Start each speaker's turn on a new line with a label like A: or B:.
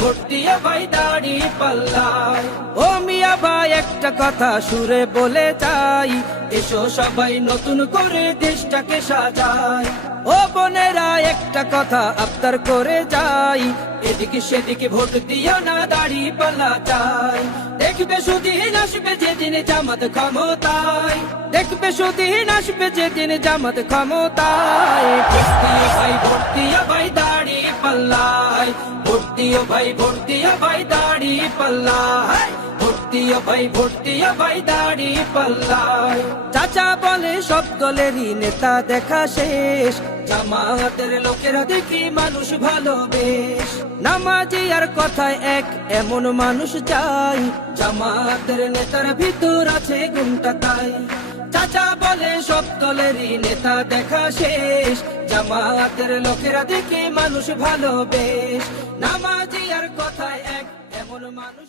A: ভর্তিয়া ভাই ভাই দাড়ি পাল্লায়। ও মিয়া ভাই, একটা কথা সুরে বলে যাই, এসো সবাই নতুন করে দেশটাকে সাজায় ও বোনেরা, একটা কথা আবদার করে যাই, এদিকে সেদিকে ভোট দিও না পাল্লা চাই। দেখবে সুদিন আসবে যেদিন জামাত ক্ষমতায়। দেখবে সুদিন আসবে যেদিন জামাত ক্ষমতায়। পাল্লায় ভর্তিও ভাই ভর্তিয়া ভাই, দাড়ি পাল্লায় ভর্তিও ভাই ভর্তিয়া ভাই, দাড়ি পাল্লায় চাচা বলে, সব দলেরই নেতা দেখা শেষ। জামাতের লোকেরা দেখি মানুষ ভালো বেশ নামাজি আর কথায় এক, এমন মানুষ চাই। জামাতের নেতার ভিতর আছে গুণটা তাই। চাচা বলে, সব দলেরই নেতা দেখা শেষ। জামাতের লোকেরা দেখে মানুষ ভালো বেশ নামাজি আর কথায় এক, এমন মানুষ